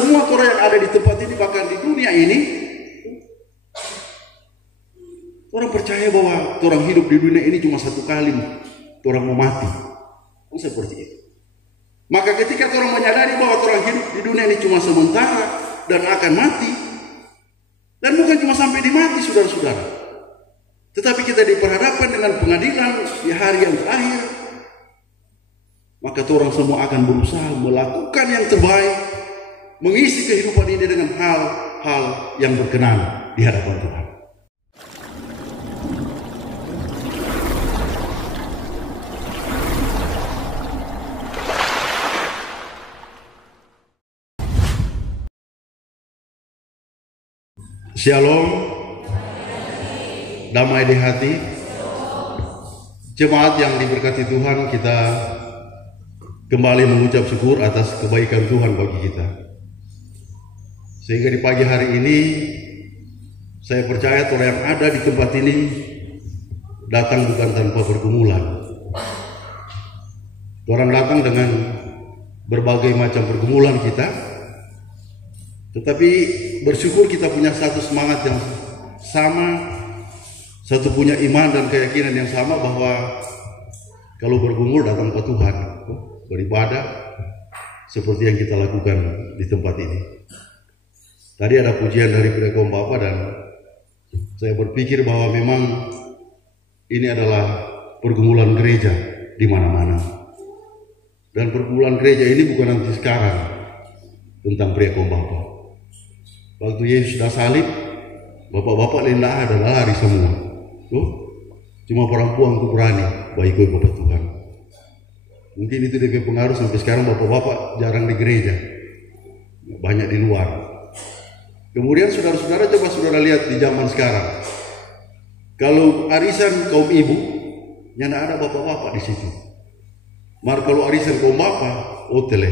semua orang yang ada di tempat ini, bahkan di dunia ini, orang percaya bahwa orang hidup di dunia ini cuma satu kali, orang mau mati. Seperti itu. Maka ketika orang menyadari bahwa orang hidup di dunia ini cuma sementara dan akan mati, dan bukan cuma sampai di mati, saudara-saudara, tetapi kita diperhadapkan dengan pengadilan di hari yang terakhir, maka orang semua akan berusaha melakukan yang terbaik, mengisi kehidupan ini dengan hal-hal yang berkenan di hadapan Tuhan. Shalom, damai di hati. Jemaat yang diberkati Tuhan, kita kembali mengucap syukur atas kebaikan Tuhan bagi kita. Sehingga di pagi hari ini, saya percaya orang yang ada di tempat ini datang bukan tanpa pergumulan. Orang datang dengan berbagai macam pergumulan kita, tetapi bersyukur kita punya satu semangat yang sama, satu punya iman dan keyakinan yang sama bahwa kalau bergumul datang ke Tuhan, beribadah seperti yang kita lakukan di tempat ini. Tadi ada pujian dari Pendeta Bapak dan saya berpikir bahwa memang ini adalah pergumulan gereja di mana-mana. Dan pergumulan gereja ini bukan nanti sekarang tentang Pendeta Bapak. Waktu Yesus sudah salib, bapak-bapak lendah adalah lari semua. Cuma perempuan itu berani baik kepada Tuhan. Mungkin itu dia pengaruh sampai sekarang bapak-bapak jarang di gereja, banyak di luar. Kemudian saudara-saudara, coba saudara lihat di zaman sekarang. Kalau arisan kaum ibu, tidak ada bapak-bapak di situ. Mar kalau arisan kaum bapak, otele,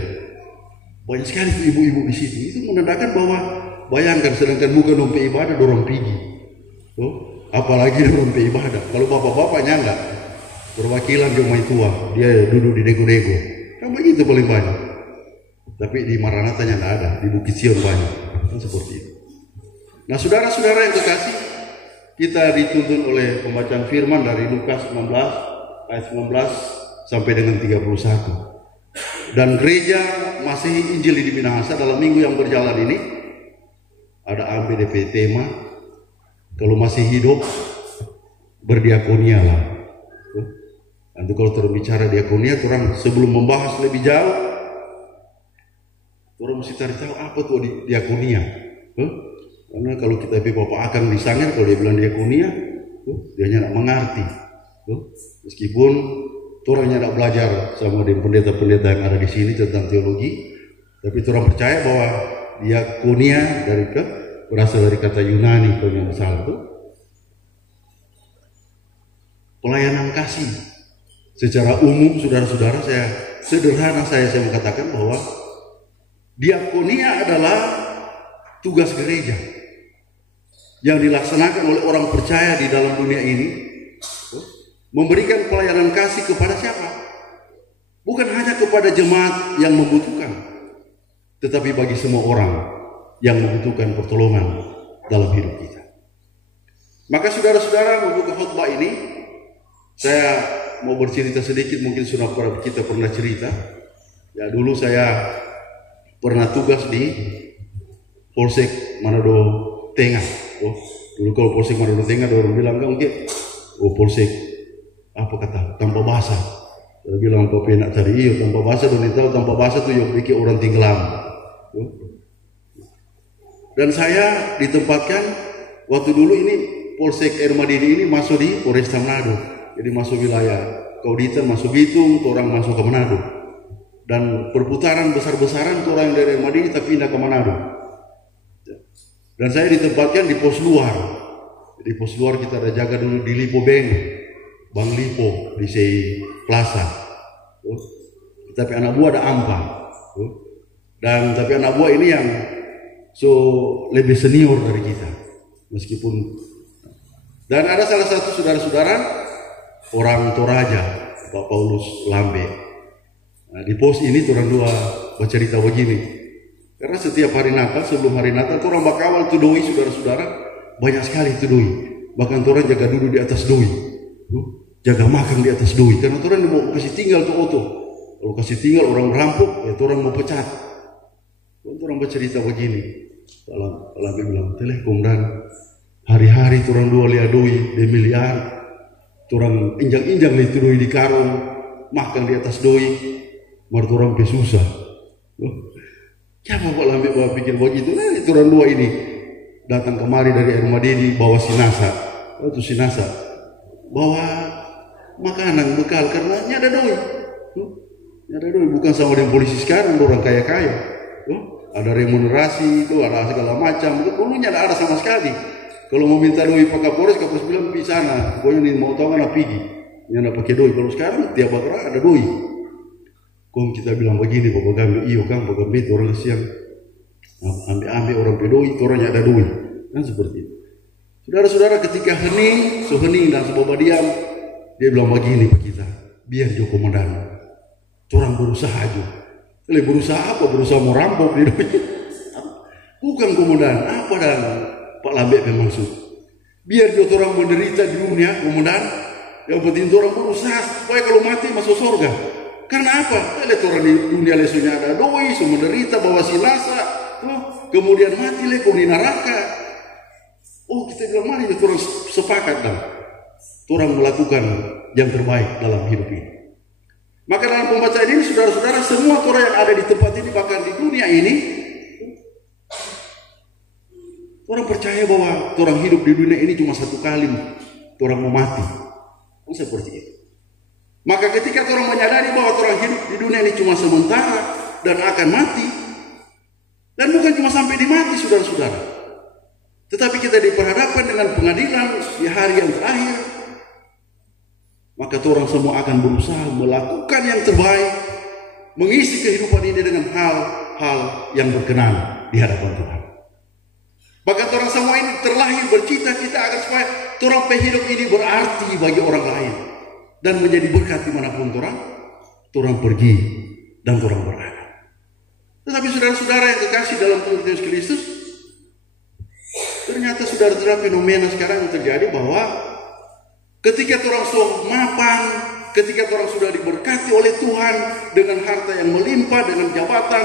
banyak sekali ibu-ibu di situ. Itu menandakan bahwa bayangkan, sedangkan bukan dompet ibadah, dorong pergi. Apalagi dompet ibadah. Kalau bapak-bapaknya enggak, perwakilan jemaat tua, dia duduk di nego-nego. Kan begitu paling banyak. Tapi di Maranatha nya enggak ada, di Bukit Sion banyak. Kan seperti itu. Nah, saudara-saudara yang terkasih, kita dituntun oleh pembacaan firman dari Lukas 19 ayat 19 sampai dengan 31. Dan gereja masih Injil di Minahasa dalam minggu yang berjalan ini ada AMPDP tema, kalau masih hidup berdiakonialah. Nanti kalau terbicara diakonia, orang sebelum membahas lebih jauh, orang mesti cari tahu apa tuh diakonia. Karena kalau kita bapak akan disangir, kalau dia bilang diakonia, dia tidak mengerti. Meskipun orang tidak belajar sama dengan pendeta-pendeta yang ada di sini tentang teologi, tapi orang percaya bahwa diakonia berasal dari kata Yunani kalau yang salah itu pelayanan kasih. Secara umum, saudara-saudara, saya mengatakan bahwa diakonia adalah tugas gereja yang dilaksanakan oleh orang percaya di dalam dunia ini, memberikan pelayanan kasih kepada siapa? Bukan hanya kepada jemaat yang membutuhkan, tetapi bagi semua orang yang membutuhkan pertolongan dalam hidup kita. Maka saudara-saudara, membuka khotbah ini, saya mau bercerita sedikit, mungkin sudah kita pernah cerita. Ya, dulu saya pernah tugas di Polsek Manado Tengah. Dulu kalau Polsek Manado Tengah, orang bilang kan mungkin, Polsek apa kata tanpa bahasa. Saya bilang apa enak cari iyo tanpa bahasa, dan tahu tanpa bahasa tuh yuk bikin orang tenggelam. Dan saya ditempatkan waktu dulu ini Polsek Ermadini ini masuk di Polresta Manado, jadi masuk wilayah Kauditan, masuk Bitung, orang masuk ke Manado, dan perputaran besar-besaran orang dari Ermadini tapi pindah ke Manado. Dan saya ditempatkan di pos luar. Di pos luar kita ada jaga dulu di Lipo Beng, Bang Lipo di Sei Plaza. Tapi anak buah ada Ampa. Dan tapi anak buah ini yang lebih senior dari kita, meskipun. Dan ada salah satu saudara-saudara orang Toraja, Pak Paulus Lambe. Nah, di pos ini orang dua bercerita begini, Karena setiap hari Natal, sebelum hari Natal, orang bakawal tu doi, saudara-saudara, banyak sekali tu doi. Bahkan orang jaga duduk di atas doi, jaga makan di atas doi. Karena orang mau kasih tinggal tu oto. Kalau kasih tinggal orang merampok, ya orang mau pecat. Orang bercerita begini, kalau bilang, teleh komdan, hari-hari orang dua lihat doi, de miliar, orang injang-injang itu doi di karung, makan di atas doi, baru orang susah. Siapa kok lambe bawa pikir begitu? Nah, itu orang dua ini datang kemari dari Air Madini bawa sinasa. Itu sinasa bawa makanan bekal karena nyada doi. Nyada doi bukan sama dengan polisi sekarang orang kaya-kaya. Ada remunerasi itu, ada segala macam. Dulunya ada sama sekali. Kalau mau minta doi Pak Kapolres bilang di sana. Pokoknya ini mau tahu kan pergi. Nyada pakai doi. Kalau sekarang tiap bakar ada doi. Kong kita bilang begini, Bapak Gambi, iyo Kang, Bapak Gambi, orang siang ambil orang pedoi, orangnya ada duit, kan seperti itu. Saudara-saudara, ketika hening, hening dan sebab diam, dia bilang begini Pak kita, biar jo komandan, orang berusaha aja. Berusaha apa? Berusaha mau rampok di duit. Bukan komandan, apa dan Pak Lambek maksud? Biar jo orang menderita di dunia, komandan, yang penting orang berusaha supaya kalau mati masuk surga. Karena apa? Lihat orang di dunia lesunya ada doi, semua menderita bawa silasa, kemudian mati leko di neraka. Oh, kita bilang mari orang sepakat dan orang melakukan yang terbaik dalam hidup ini. Maka dalam pembacaan ini saudara-saudara, semua orang yang ada di tempat ini bahkan di dunia ini, orang percaya bahwa orang hidup di dunia ini cuma satu kali, orang mau mati. Seperti itu. Maka ketika orang menyadari bahwa orang hidup di dunia ini cuma sementara dan akan mati, dan bukan cuma sampai di mati saudara-saudara, tetapi kita diperhadapkan dengan pengadilan di hari yang terakhir, maka orang semua akan berusaha melakukan yang terbaik, mengisi kehidupan ini dengan hal-hal yang berkenan di hadapan Tuhan. Bahkan orang semua ini terlahir bercita-cita agar supaya orang hidup ini berarti bagi orang lain. Dan menjadi berkat dimanapun orang pergi dan orang berada. Tetapi saudara-saudara yang kekasih dalam Tuhan Yesus Kristus, ternyata saudara-saudara fenomena sekarang yang terjadi bahwa ketika orang sudah mapan, ketika orang sudah diberkati oleh Tuhan dengan harta yang melimpah, dengan jabatan,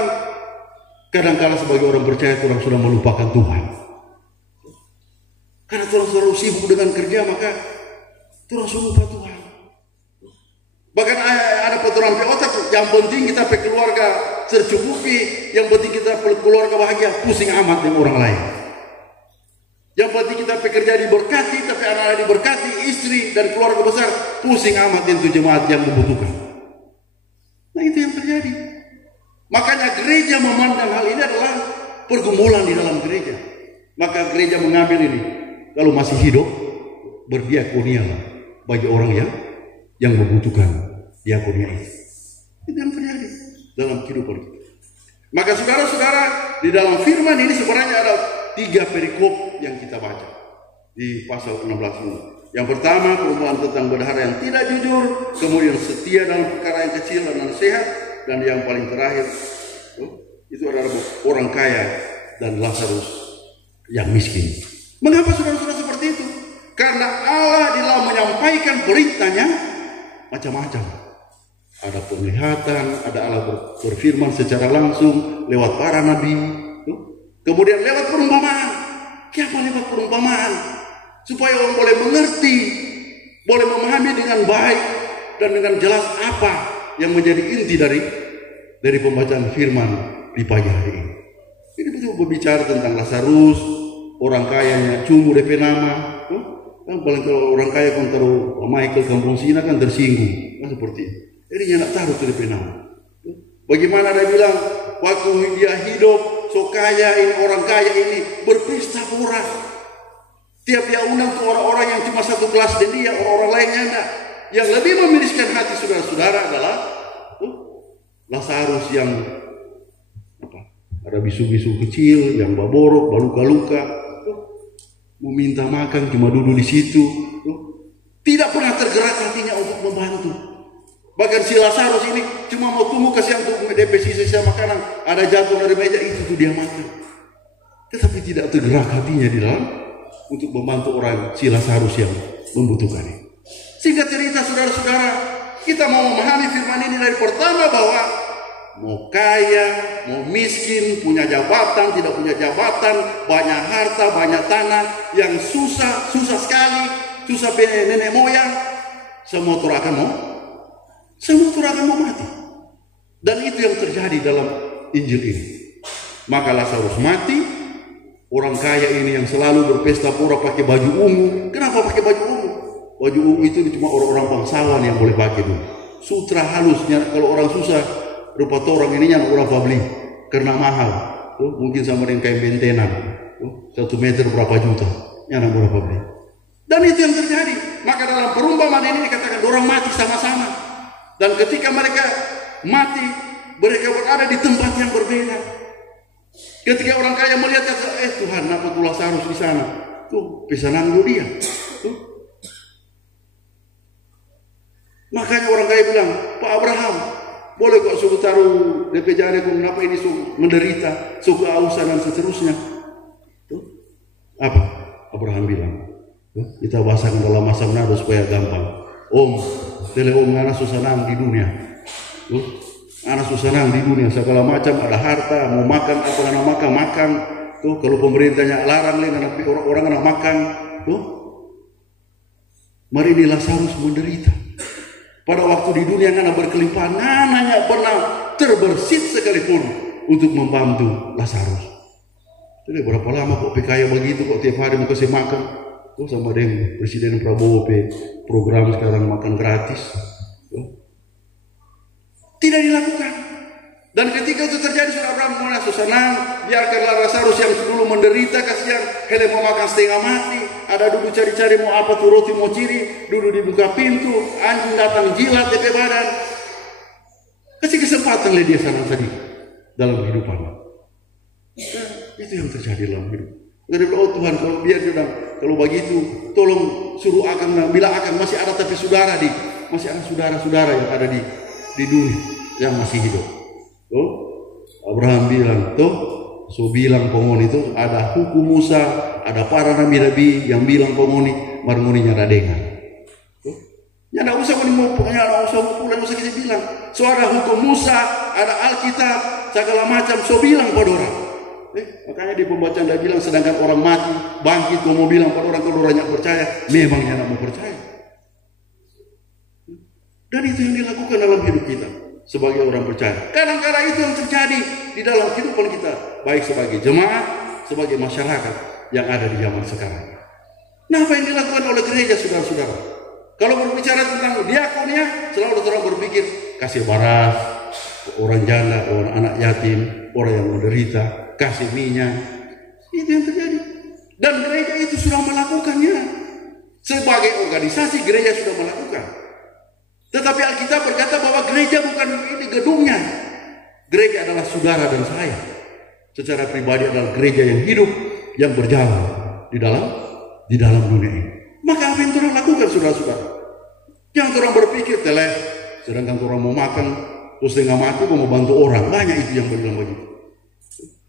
kadang-kala sebagai orang percaya orang sudah melupakan Tuhan. Karena orang selalu sibuk dengan kerja, maka orang sudah lupa Tuhan. Bahkan ada peraturan otak, yang penting kita pe keluarga tercukupi, yang penting kita keluarga bahagia, pusing amat dengan orang lain. Yang penting kita pekerja diberkati, tapi anak-anak diberkati, istri dan keluarga besar, pusing amat itu jemaat yang membutuhkan. Nah itu yang terjadi. Makanya gereja memandang hal ini adalah pergumulan di dalam gereja. Maka gereja mengambil ini, kalau masih hidup, berdiakonialah bagi orang yang membutuhkan diakonia itu. Itu yang terjadi dalam kehidupan kita. Maka saudara-saudara, di dalam firman ini sebenarnya ada 3 perikop yang kita baca di pasal 16 ini. Yang pertama, perumpamaan tentang bendahara yang tidak jujur, kemudian setia dalam perkara yang kecil dan nasihat, dan yang paling terakhir itu adalah orang kaya dan Lazarus yang miskin. Mengapa saudara-saudara seperti itu? Karena Allah di dalam menyampaikan beritanya macam-macam. Ada penglihatan, ada Allah berfirman secara langsung lewat para nabi, kemudian lewat perumpamaan. Kenapa lewat perumpamaan? Supaya orang boleh mengerti, boleh memahami dengan baik dan dengan jelas apa yang menjadi inti dari pembacaan firman di pagi hari ini. Ini betul berbicara tentang Lazarus, orang kayanya cungu DP nama. Kan paling kalau orang kaya kan taruh Michael kampung Sina kan tersinggung, kan seperti itu. Jadi dia nak taruh DP nama. Bagaimana dia bilang waktu dia hidup so kaya ini, orang kaya ini berpesta pura. Tiap dia undang tuh orang-orang yang cuma satu kelas dengan dia, orang-orang lainnya enggak. Yang lebih memiriskan hati saudara-saudara adalah Lazarus yang ada bisu-bisu kecil, yang baborok, baluka-luka, meminta makan cuma duduk di situ, tidak pernah tergerak hatinya untuk membantu. Bahkan si Lazarus ini cuma mau tunggu kasihan untuk DP sisa makanan, ada jatuh dari meja itu tuh dia mati. Tetapi tidak tergerak hatinya di dalam untuk membantu orang si Lazarus yang membutuhkan ini. Singkat cerita saudara-saudara, kita mau memahami firman ini dari pertama bahwa mau kaya, mau miskin, punya jabatan, tidak punya jabatan, banyak harta, banyak tanah, yang susah sekali, susah nenek moyang, semua akan mau mati. Dan itu yang terjadi dalam Injil ini. Maka Lazarus mati, orang kaya ini yang selalu berpesta pora pakai baju ungu. Kenapa pakai baju ungu? Baju ungu itu cuma orang-orang bangsawan yang boleh pakai dulu. Sutra halusnya, kalau orang susah, rupa orang ininya orang beli karena mahal. Mungkin sama dengan kain bentenan. 1 meter berapa juta, yang berapa beli. Dan itu yang terjadi. Maka dalam perumpamaan ini dikatakan orang mati sama-sama. Dan ketika mereka mati, mereka berada di tempat yang berbeda. Ketika orang kaya melihat, Tuhan, kenapa tuh Lazarus di sana? Tuh, pesanan dia. Tuh. Makanya orang kaya bilang, Pak Abraham, boleh kok suku taruh DP jari, kenapa ini suku menderita, suku kehausan dan seterusnya. Tuh. Apa? Abraham bilang, kita bahasakan dalam masa menado supaya gampang. Om, anak susah senang di dunia. Anak susah senang di dunia, segala macam, ada harta, mau makan apa anak makan. Tuh, kalau pemerintahnya larang orang anak makan, tuh. Mari ini Lazarus menderita. Pada waktu di dunia anak berkelimpahan, anaknya pernah terbersit sekalipun untuk membantu Lazarus. Jadi berapa lama kok kaya begitu, kok tiap hari mau kasih makan? Sama dengan Presiden Prabowo program sekarang makan gratis. Tidak dilakukan. Dan ketika itu terjadi, saudara Abraham merasa senang, biarkanlah Lazarus yang dulu menderita, kasihan, hele mau makan setengah mati, ada dulu cari-cari mau apa tuh roti mau ciri, dulu dibuka pintu, anjing datang jilat DP badan. Kasih kesempatan dia senang sedikit dalam kehidupannya. Nah, itu yang terjadi dalam hidup. Dia bilang, Tuhan, kalau biar dia bilang, kalau begitu, tolong suruh akan, bila akan masih ada tapi masih ada saudara-saudara yang ada di dunia yang masih hidup. Tuh, Abraham bilang, bilang penghuni itu ada hukum Musa, ada para nabi-nabi yang bilang penghuni, marmuninya ada dengar. Tuh, ya tidak usah pulang, usah kita bilang. So ada hukum Musa, ada Alkitab, segala macam, so bilang pada orang. Makanya di pembacaan dia bilang, sedangkan orang mati bangkit, kau mau bilang pada orang kalau orangnya percaya, memangnya tidak mau percaya. Dan itu yang dilakukan dalam hidup kita sebagai orang percaya. Kadang-kadang itu yang terjadi di dalam kehidupan kita, baik sebagai jemaat, sebagai masyarakat yang ada di zaman sekarang. Nah, apa yang dilakukan oleh gereja, saudara-saudara? Kalau berbicara tentang diakonia, selalu orang berpikir kasih baras, orang janda, orang anak yatim, orang yang menderita, kasih minyak. Itu yang terjadi. Dan gereja itu sudah melakukannya. Sebagai organisasi gereja sudah melakukan. Tetapi Alkitab berkata bahwa gereja bukan ini gedungnya. Gereja adalah saudara dan saya. Secara pribadi adalah gereja yang hidup, yang berjalan di dalam dunia ini. Maka apa yang orang lakukan, saudara-saudara? Jangan orang berpikir sedangkan orang mau makan terus setengah mati mau bantu orang. Banyak itu yang berbilang begitu.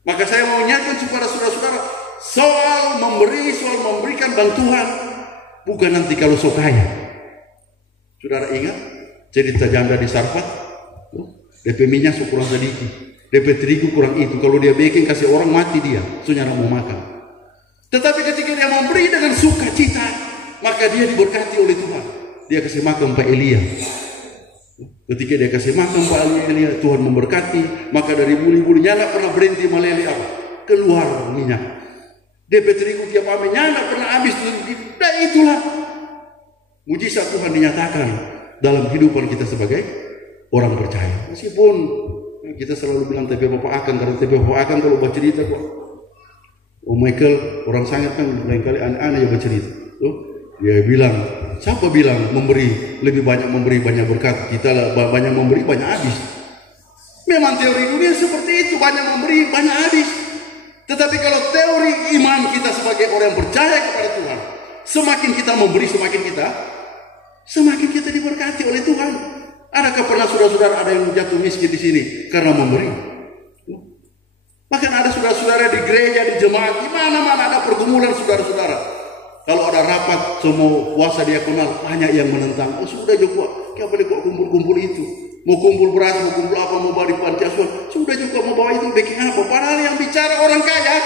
Maka saya mau ingatkan kepada saudara-saudara, soal memberikan bantuan bukan nanti kalau so kaya. Saudara ingat cerita janda di Sarfat? DP minyak kurang sedikit, DP terigu kurang itu. Kalau dia bikin kasih orang mati dia, soalnya mau makan. Tetapi ketika dia memberi dengan sukacita, maka dia diberkati oleh Tuhan. Dia kasih makan Pak Elia. Ketika dia kasih makan Pak Elia, Tuhan memberkati. Maka dari buli-bulinya tidak pernah berhenti meleleh apa? Keluar minyak. DP terigu tiap aminnya tidak pernah habis. Dan itulah mujizat Tuhan dinyatakan dalam kehidupan kita sebagai orang percaya. Meskipun kita selalu bilang TP Bapak akan, karena TP Bapak akan kalau bercerita kok. Michael orang sangat kan lain kali aneh-aneh yang bercerita. Dia bilang, siapa bilang lebih banyak memberi banyak berkat, kita banyak memberi banyak habis. Memang teori dunia seperti itu, banyak memberi banyak habis. Tetapi kalau teori iman kita sebagai orang yang percaya kepada Tuhan, semakin kita memberi semakin kita diberkati oleh Tuhan. Adakah pernah saudara-saudara ada yang jatuh miskin di sini karena memberi? Bahkan ada saudara-saudara di gereja, di jemaat, di mana-mana ada pergumulan saudara-saudara. Kalau ada rapat semua puasa diakonal, banyak yang menentang. Oh sudah juga, kenapa dia kok kumpul-kumpul itu? Mau kumpul beras, mau kumpul apa, mau bawa di panti asuhan, sudah juga mau bawa itu bikin apa? Padahal yang bicara orang kaya.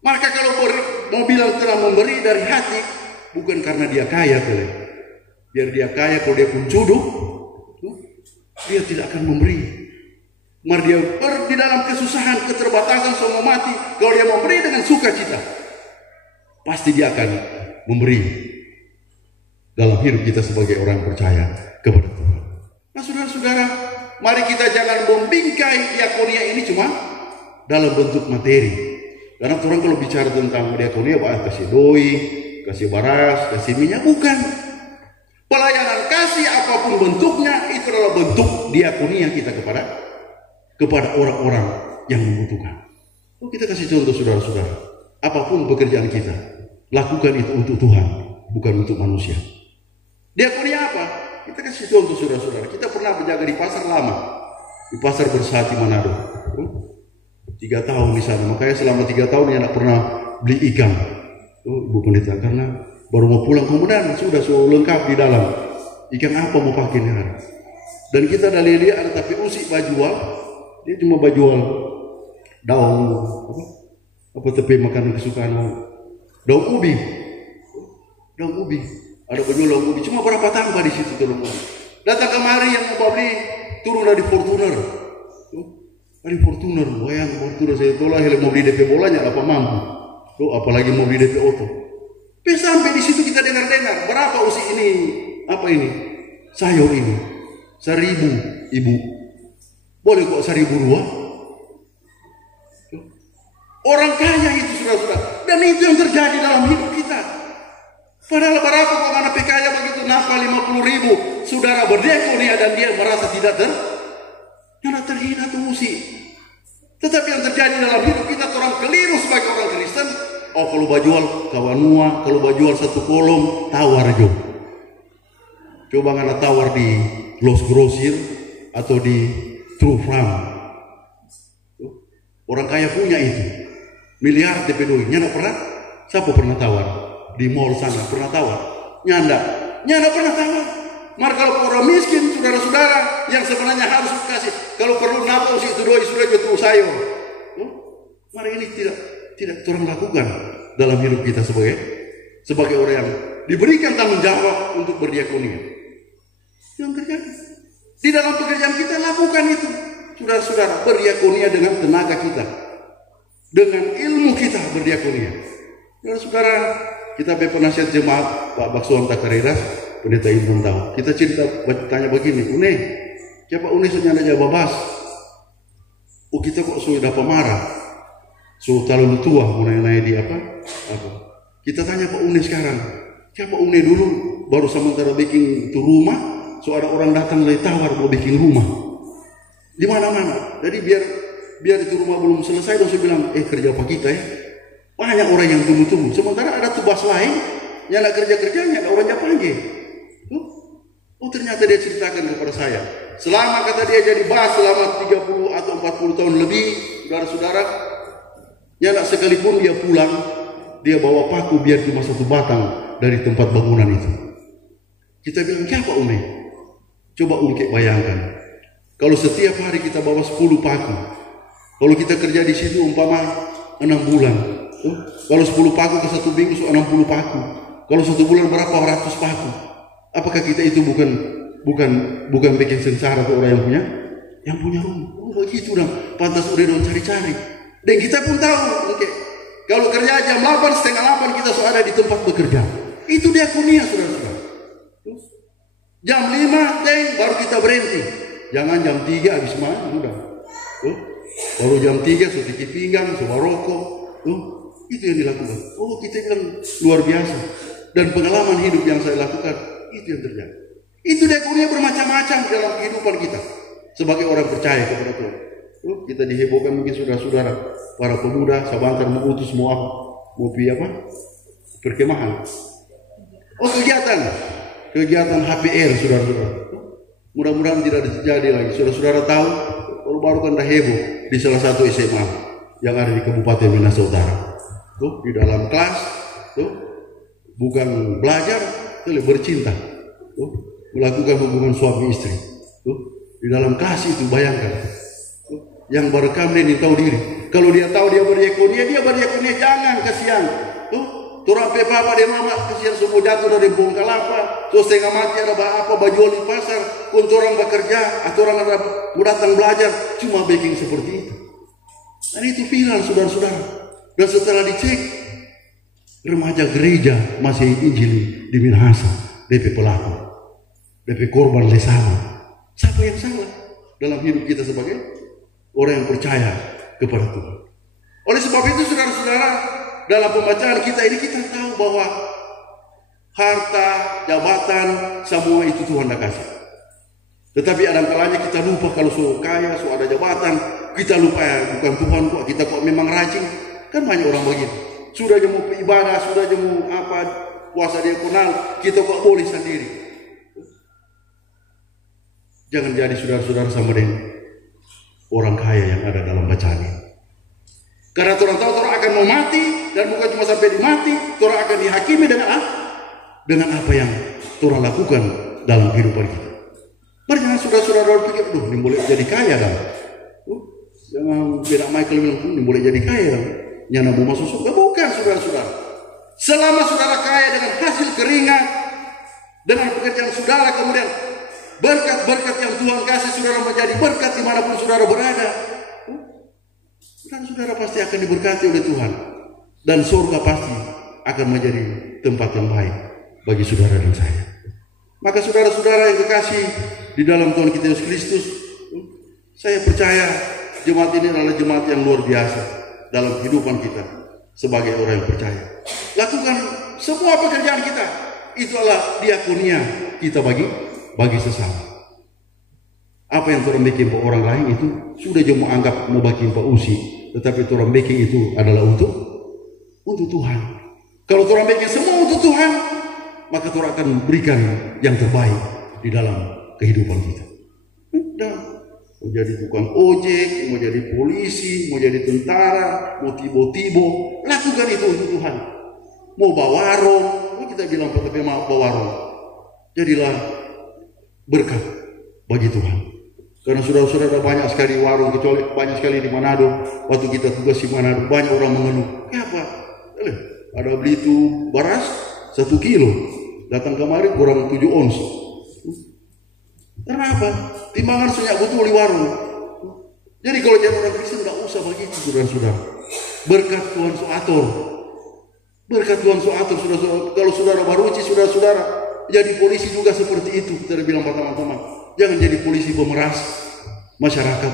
Maka kalau mau bilang telah memberi dari hati, bukan karena dia kaya, biar dia kaya, kalau dia pun cuduk, dia tidak akan memberi. Mari dia di dalam kesusahan, keterbatasan, semua mati. Kalau dia memberi dengan sukacita, pasti dia akan memberi dalam hidup kita sebagai orang percaya kepada Tuhan. Nah saudara-saudara, mari kita jangan membingkai diakonia ini cuma dalam bentuk materi. Karena orang kalau bicara tentang diakonia, kasih doi, kasih baras, kasih minyak, bukan. Pelayanan kasih apapun bentuknya, itu adalah bentuk diakonia kita kepada orang-orang yang membutuhkan. Kita kasih contoh saudara-saudara, apapun pekerjaan kita, lakukan itu untuk Tuhan, bukan untuk manusia. Diakonia apa? Kita kasih contoh saudara-saudara. Kita pernah berjaga di pasar lama, di pasar Bersati Manado. 3 tahun di sana. Makanya selama 3 tahun dia tidak pernah beli ikan. Ibu pendeta, karena baru mau pulang kemudian sudah lengkap di dalam. Ikan apa mau pakai nih? Dan kita dari dia ada tapi usik bajual, dia cuma bajual daun apa tepi makanan kesukaan, daun ubi. Ada penjual daun ubi, cuma berapa tambah di situ daun ubi. Datang kemari yang mau beli turun dari Fortuner. Dari Fortuner, wayang Fortuner saya tolak, mau beli DP bolanya apa mampu. Apalagi mau beli DP auto. Sampai di situ kita dengar berapa usi ini, apa ini? Sayur ini 1.000 ibu. Boleh kok 1.000 rupiah? Orang kaya itu saudara-saudara. Dan itu yang terjadi dalam hidup kita. Padahal berapa kok anak kaya begitu nafkah 50.000, saudara berdiakonia dan dia merasa tidak terhina tuh usi. Tetapi yang terjadi dalam hidup kita, orang keliru sebagai orang Kristen. Oh kalau bajual kawanua, kalau bajual 1 kolom tawar jo. Coba ngana tawar di Los Grosir atau di True Farm. Orang kaya punya itu miliar DP doi. Nyana pernah? Siapa pernah tawar? Di mall sana pernah tawar? Nyana pernah tawar. Maka kalau orang miskin, saudara-saudara yang sebenarnya harus kasih, kalau perlu nafkah itu doi sudah jatuh sayur. Mari ini tidak orang lakukan dalam hidup kita sebagai orang yang diberikan tanggung jawab untuk berdiakonia. Yang terjadi di dalam pekerjaan kita, lakukan itu, saudara-saudara, berdiakonia dengan tenaga kita, dengan ilmu kita berdiakonia. Saudara-saudara, kita penasihat jemaat Pak Baksuan Takariras, pendeta Ibnu tahu. Kita tanya begini, Une, siapa Une senyanda aja babas? Oh kita kok sudah pemarah, terlalu tua, mulai di apa? Kita tanya Pak Une sekarang, siapa Une dulu? Baru sementara bikin itu rumah, ada orang datang lagi tawar mau bikin rumah di mana-mana. Jadi biar itu rumah belum selesai, dan saya bilang, kerja apa kita ya? Banyak orang yang tunggu-tunggu. Sementara ada tugas lain yang nak kerja-kerjanya, ada orang yang panggil. Oh ternyata dia ceritakan kepada saya, selama kata dia jadi bas selama 30 atau 40 tahun lebih, saudara-saudara, nyana sekalipun dia pulang, dia bawa paku biar cuma 1 batang dari tempat bangunan itu. Kita bilang, siapa Une? Coba Ungke bayangkan, kalau setiap hari kita bawa 10 paku, kalau kita kerja di situ umpama 6 bulan, kalau 10 paku ke 1 minggu 60 paku, kalau 1 bulan berapa ratus paku? Apakah kita itu bukan bikin sengsara ke orang yang punya rumah? Oh begitu dong, pantas udah dong cari-cari. Dan kita pun tahu, kalau kerja jam 8, setengah 8 kita sudah ada di tempat bekerja. Itu diakonia, saudara-saudara. Jam 5 baru kita berhenti. Jangan jam 3 habis makan udah. Baru jam 3 sedikit pinggang, sebuah rokok. Itu yang dilakukan. Oh kita bilang luar biasa. Dan pengalaman hidup yang saya lakukan, itu yang terjadi. Itu diakonia bermacam-macam dalam kehidupan kita sebagai orang percaya kepada Tuhan. Kita dihebohkan mungkin saudara-saudara, para pemuda, Sabantar mau utus mau perkemahan. Oh kegiatan. kegiatan HPR, saudara-saudara. Mudah-mudahan tidak terjadi lagi. Saudara-saudara tahu, baru-baru kan dah heboh di salah satu SMA yang ada di Kabupaten Minahasa Utara. Tuh, di dalam kelas, tuh, bukan belajar, tuh, bercinta, tuh, melakukan hubungan suami istri. Tuh, di dalam kelas itu bayangkan, tuh, yang berekam ini tahu diri. Kalau dia tahu dia berdiakonia, jangan, kasihan. Tuh, turang papa dia mama kasihan semua jatuh dari bong kelapa, so setengah mati ada apa jual di pasar, pun orang bekerja atau orang ada mau datang belajar, cuma baking seperti itu. Dan itu viral, saudara-saudara. Dan setelah dicek, remaja gereja masih Injil di Minahasa, DP pelaku, DP korban lesama. Siapa yang salah dalam hidup kita sebagai orang yang percaya kepada Tuhan? Oleh sebab itu, saudara-saudara, dalam pembacaan kita ini kita tahu bahwa harta, jabatan, semua itu Tuhan dah kasih. Tetapi ada kalanya kita lupa kalau so kaya, so ada jabatan, kita lupa ya, bukan Tuhan kok, kita kok memang rajin. Kan banyak orang begitu. Sudah aja mau ibadah, sudah aja mau apa, puasa diakonal, kita kok boleh sendiri. Jangan jadi saudara-saudara sama dengan orang kaya yang ada dalam bacaan ini. Karena orang tahu orang akan mau mati, dan bukan cuma sampai dimati, orang akan dihakimi dengan apa yang orang lakukan dalam kehidupan kita. Jangan saudara-saudara pikir, ini boleh jadi kaya kan? Jangan beda Michael bilang, ini boleh jadi kaya kan? Nyana mau masuk surga, bukan saudara-saudara. Selama saudara kaya dengan hasil keringat, dengan pekerjaan saudara, kemudian berkat-berkat yang Tuhan kasih saudara menjadi berkat dimanapun saudara berada, saudara pasti akan diberkati oleh Tuhan, dan surga pasti akan menjadi tempat yang baik bagi saudara dan saya. Maka saudara-saudara yang kekasih di dalam Tuhan kita Yesus Kristus, saya percaya jemaat ini adalah jemaat yang luar biasa dalam kehidupan kita sebagai orang yang percaya. Lakukan semua pekerjaan kita, itu adalah diakonia kita bagi sesama. Apa yang orang bikin ke orang lain itu sudah jauh menganggap mau bikin Pak Usi, tetapi orang bikin itu adalah untuk Tuhan. Kalau orang bikin semua untuk Tuhan, maka Tuhan akan memberikan yang terbaik di dalam kehidupan kita. Mau jadi tukang ojek, mau jadi polisi, mau jadi tentara, mau tibo-tibo, lakukan itu untuk Tuhan. Mau bawa warung, kita bilang tapi mau bawa warung, jadilah berkat bagi Tuhan. Karena saudara-saudara banyak sekali warung, kecuali banyak sekali di Manado. Waktu kita tugas di Manado, banyak orang mengeluh. Kenapa? Ada beli itu beras 1 kilo, datang kemari kurang 7 ons. Kenapa? Timbangan senyak betul di warung. Jadi kalau jadi orang Kristen tidak usah begitu, saudara-saudara. Berkat Tuhan suatur. Berkat Tuhan suatur, saudara-saudara. Kalau saudara baruci, saudara-saudara, jadi polisi juga seperti itu. Kita bilang teman-teman, jangan jadi polisi pemeras masyarakat.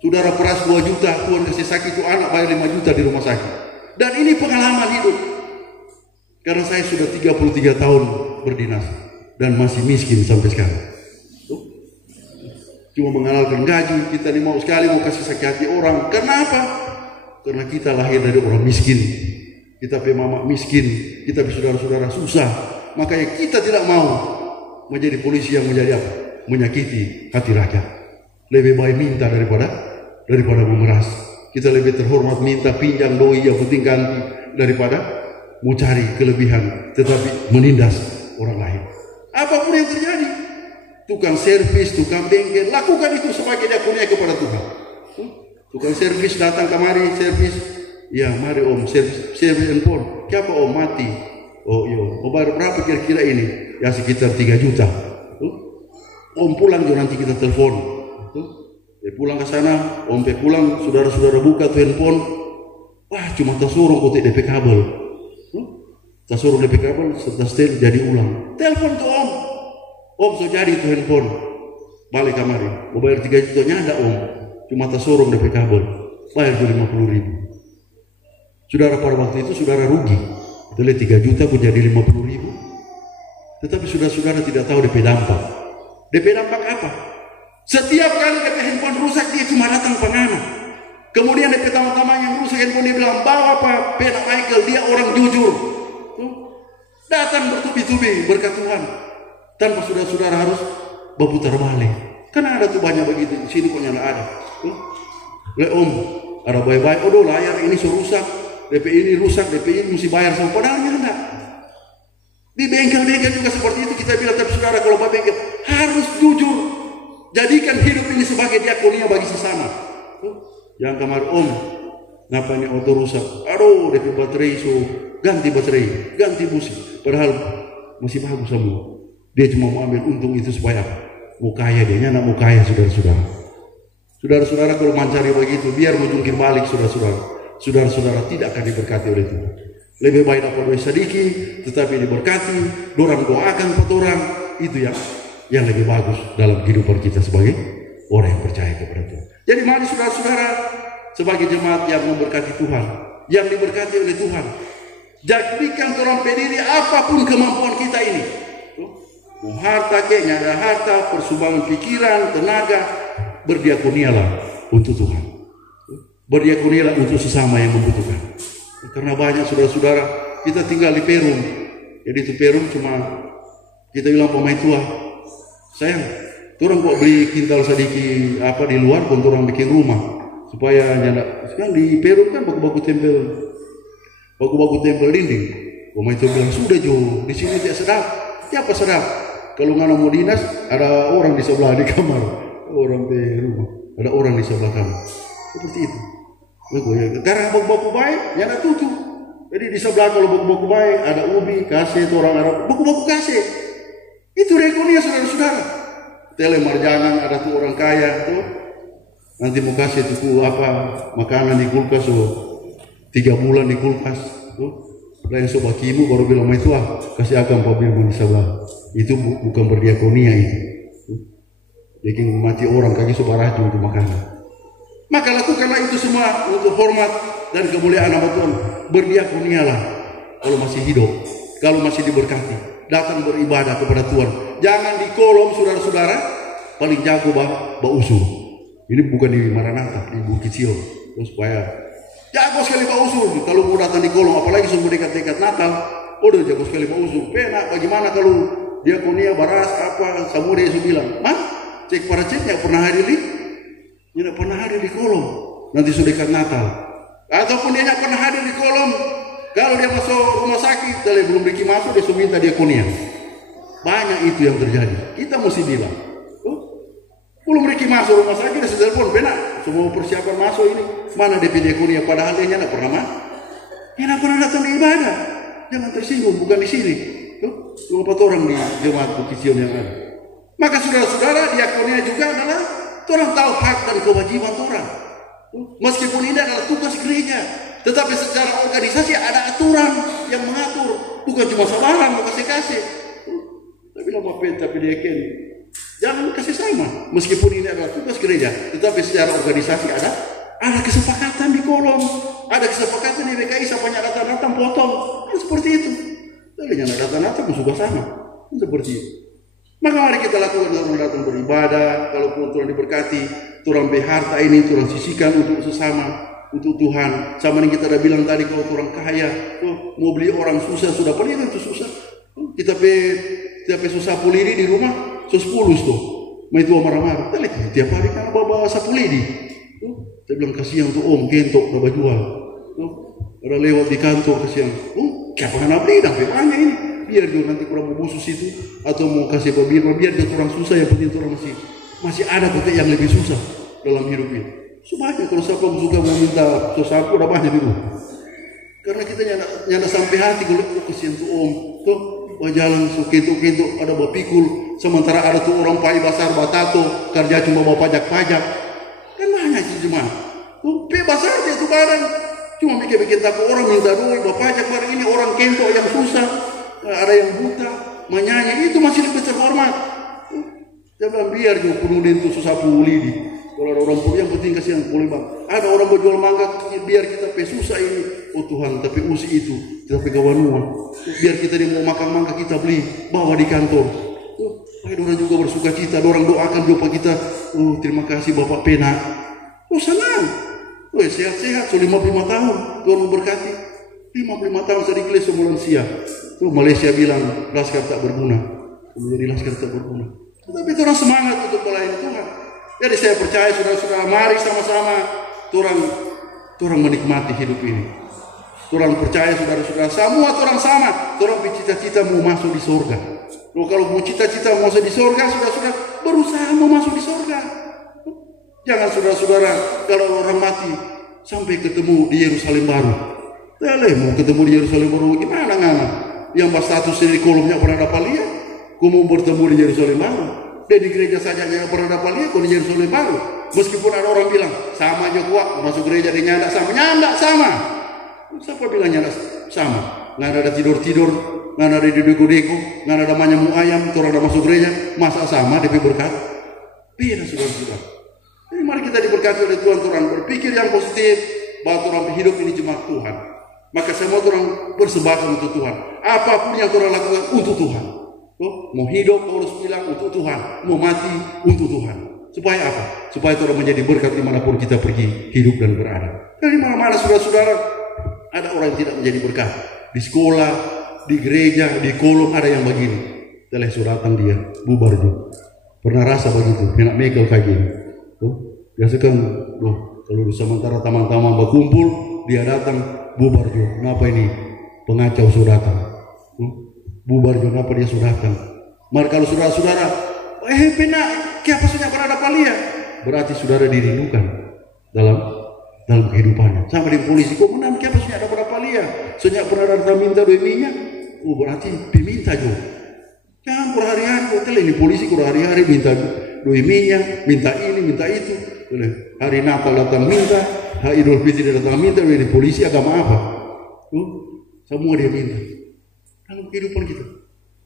Saudara peras 2 juta, Tuhan kasih sakit itu anak bayar 5 juta di rumah sakit. Dan ini pengalaman hidup. Karena saya sudah 33 tahun berdinas dan masih miskin sampai sekarang. Cuma mengenalkan gaji, kita ini mau sekali mau kasih sakit hati orang. Karena apa? Karena kita lahir dari orang miskin. Kita punya mama miskin, kita punya saudara-saudara susah. Makanya kita tidak mau menjadi polisi yang menjadi apa? Menyakiti hati rakyat. Lebih baik minta daripada memeras. Kita lebih terhormat minta pinjam doi yang penting ganti daripada mau cari kelebihan tetapi menindas orang lain. Apapun yang terjadi, tukang servis, tukang bengkel, lakukan itu sebagai diakonia kepada Tuhan. Tukang servis datang kemari servis, ya mari om servis handphone. Siapa om mati? Oh iya, oh bayar berapa kira-kira ini? Ya sekitar 3 juta. Om pulang juga nanti kita telepon. Pulang ke sana, om pulang, saudara-saudara buka tuh handphone. Wah cuma tersuruh kotek DP kabel. Tersuruh DP kabel, setel jadi ulang. Telepon tuh om so jadi tuh handphone. Balik kamari, mau bayar 3 juta ada om. Cuma tersuruh DP kabel, bayar 50.000. Saudara pada waktu itu saudara rugi. Itu 3 juta pun jadi 50.000. Tetapi saudara tidak tahu DP dampak. DP dampak apa? Setiap kali DP handphone rusak dia cuma datang pengana. Kemudian DP teman-teman yang rusak handphone dia bilang bawa Pak Pena Michael, dia orang jujur. Datang bertubi-tubi berkat Tuhan. Tanpa saudara-saudara harus berputar balik. Karena ada tuh banyak begitu. Di sini kok nyala ada. Om, ada baik-baik. Aduh, layar ini rusak. DP ini rusak, DP ini mesti bayar sama. Padahal enggak. Di bengkel-bengkel juga seperti itu. Kita bilang, tapi saudara kalau bengkel harus jujur. Jadikan hidup ini sebagai diakonia bagi sesama. Yang kamar om, ngapa ini auto rusak? Aduh, DP baterai ganti baterai, ganti busi. Padahal masih bagus semua. Dia cuma mau ambil untung itu supaya mau kaya dia, nak mau kaya saudara-saudara. Saudara-saudara kalau mencari begitu, biar menjungkir balik saudara-saudara. Saudara-saudara tidak akan diberkati oleh Tuhan. Lebih baik dapat duit sedikit, tetapi diberkati. Dorang doakan buat orang, itu yang lebih bagus dalam kehidupan kita sebagai orang yang percaya kepada Tuhan. Jadi mari saudara-saudara, sebagai jemaat yang memberkati Tuhan, yang diberkati oleh Tuhan, jadikan orang pediri apapun kemampuan kita ini. Harta kayaknya ada harta, persumbangan pikiran, tenaga, berdiakonialah untuk Tuhan. Berdiakonialah untuk sesama yang membutuhkan. Karena banyak saudara-saudara, kita tinggal di Perum. Jadi itu Perum cuma kita bilang pemain tua. Sayang, orang kok beli kintal sedikit apa di luar, pun orang bikin rumah supaya nyanda. Sekarang di Perum kan baku-baku tempel dinding. Pemain tua bilang sudah Jo, di sini tidak sedap. Siapa sedap? Kalau nggak mau dinas, ada orang di sebelah di kamar, orang di rumah, ada orang di sebelah kamar. Seperti itu. Karena baku-baku baik, ya ada tutup. Jadi di sebelah kalau baku-baku baik, ada ubi, kasih, itu orang Arab, baku-baku kasih. Itu rekonia saudara-saudara. Telemarjangan ada tuh orang kaya tuh, nanti mau kasih tuh apa makanan di kulkas, 3 bulan di kulkas. Tuh. Lain sobat kimu baru bilang itu kasih akan mobil di sebelah. Itu bukan berdiakonia itu. Jadi mati orang kaki sobat racun untuk makanan. Maka lakukanlah itu semua untuk hormat dan kemuliaan nama Tuhan. Berdiakonialah kalau masih hidup, kalau masih diberkati. Datang beribadah kepada Tuhan. Jangan di kolom saudara-saudara paling jago usul. Ini bukan di Maranatha, di Bukit Sion. Supaya jago sekali usul. Kalau mau datang di kolom, apalagi semua dekat-dekat Natal, udah jago sekali usul. Penak bagaimana kalau diakonia baras apa? Semua dia bilang, cek para ceknya pernah hadir tidak pernah hadir di kolom. Nanti sudah dekat Natal. Ataupun dia tidak pernah hadir di kolom. Kalau dia masuk rumah sakit, kalau belum Ricky masuk, dia minta diakonia. Banyak itu yang terjadi. Kita mesti bilang, belum Ricky masuk rumah sakit, dia sudah telepon, benar. Semua persiapan masuk ini, mana DP diakonia? Padahal dia tidak pernah dia tidak pernah datang di ibadah. Jangan tersinggung, bukan di sini. Tuh, 4 orang di jemaat Bukit Sion yang ada. Maka saudara-saudara, diakonia juga adalah orang tahu hak dan kewajiban orang. Meskipun ini adalah tugas gereja, tetapi secara organisasi ada aturan yang mengatur. Bukan cuma sembarang mau kasih. Tapi lama tapi dia jangan kasih sama. Meskipun ini adalah tugas gereja, tetapi secara organisasi ada kesepakatan di kolom, ada kesepakatan di BKI siapa yang datang potong. Kan seperti itu. Tapi yang datang juga sama. Seperti itu. Maka mari kita lakukan dalam datang beribadah. Kalau Tuhan diberkati, Tuhan harta ini Tuhan sisihkan untuk sesama, untuk Tuhan. Sama yang kita udah bilang tadi, kalau Tuhan kaya, mau beli orang susah sudah pernah itu susah. Kita susah pulidi di rumah, 10 tuh. Main tua marah-marah. Tiap hari kan bawa sapu lidi. Saya bilang kasihan tuh om gentok udah jual. Ada lewat di kantor kasihan. Siapa kan beli dah banyak ini. Biar dia nanti kurang mau busus itu atau mau kasih biar dia kurang susah, yang penting orang masih ada kotek yang lebih susah dalam hidup ini. Sebanyak kalau siapa juga mau minta sesuatu udah banyak dulu. Karena kita nyana sampai hati kalau kesian tuh om tuh jalan sukintu ada bapikul, sementara ada tuh orang pai basar batato kerja cuma bawa pajak-pajak. Kan banyak itu cuma tuh basar dia tuh barang cuma bikin takut orang minta duit bawa pajak. Barang ini orang kento yang susah, ada yang buta, menyanyi, itu masih lebih terhormat. Jangan biar juga penuhin itu susah pulidi. Kalau ada orang yang penting kasihan boleh bang. Ada orang berjual mangga, biar kita susah ini. Oh Tuhan, tapi usi itu kita pegawanuan. Biar kita mau makan mangga kita beli, bawa di kantor. Ada orang juga bersuka cita, orang doakan juga kita. Oh terima kasih Bapak Pena. Oh senang. Oh sehat-sehat, sudah 55 tahun. Tuhan memberkati. 55 tahun sedikit semua lansia. Tuh Malaysia bilang laskar tak berguna, menjadi laskar tak berguna. Tetapi itu orang semangat untuk melayani Tuhan. Jadi saya percaya saudara-saudara, mari sama-sama orang menikmati hidup ini. Orang percaya saudara-saudara, semua orang sama. Orang bercita-cita mau masuk di surga. Kalau mau cita-cita mau masuk di surga, saudara-saudara berusaha mau masuk di surga. Jangan saudara-saudara kalau orang mati sampai ketemu di Yerusalem baru. Mau ketemu di Yerusalem baru gimana ngana? Yang pas status di kolomnya pernah dapat lihat. Kau mau bertemu di Yerusalem baru. Dan di gereja saja yang pernah dapat lihat kau di Yerusalem baru. Meskipun ada orang bilang sama aja kuat masuk gereja di nyandak sama. Nyandak sama. Siapa bilang nyandak sama? Nggak ada tidur-tidur, nggak ada dideko-deko, nggak ada manyamu ayam, orang ada masuk gereja, masa sama DP berkat? Beda saudara-saudara. Jadi mari kita diberkati oleh Tuhan, orang berpikir yang positif, bahwa orang hidup ini cuma Tuhan. Maka semua orang persembahkan untuk Tuhan. Apapun yang orang lakukan untuk Tuhan. Mau hidup, Paulus bilang untuk Tuhan, mau mati untuk Tuhan. Supaya apa? Supaya orang menjadi berkat dimanapun kita pergi, hidup dan berada. Dari mana-mana saudara-saudara, ada orang yang tidak menjadi berkat. Di sekolah, di gereja, di kolom ada yang begini. Telah suratan dia, bubar juga. Pernah rasa begitu, enak mekel kayak gini. Biasa kan, kalau sementara teman-teman berkumpul, dia datang, bubar juga. Kenapa ini? Pengacau suratan. Bubar juga, kenapa dia suratan? Mari kalau saudara-saudara, benar, apa saja pernah dapat lihat? Berarti saudara dirindukan dalam kehidupannya. Sama di polisi, kok menang apa saja ada berapa lihat? Soalnya pernah datang minta 2 minyak, berarti diminta juga. Jangan berhari-hari, hotel ini polisi hari-hari minta 2 minyak, minta ini, minta itu. Hari Natal datang minta, hari Idul Fitri datang minta, di polisi agama apa? Semua dia minta. Dalam kehidupan kita.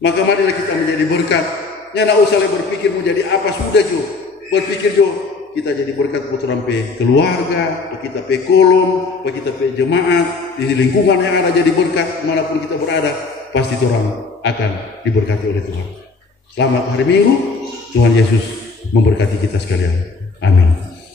Maka marilah kita menjadi berkat. Ya nak usah berpikir mau jadi apa, sudah jo. Berpikir jo, kita jadi berkat buat orang pe keluarga, kita pe kolom, kita pe jemaat, di lingkungan yang ada jadi berkat, manapun kita berada, pasti orang akan diberkati oleh Tuhan. Selamat hari Minggu, Tuhan Yesus memberkati kita sekalian.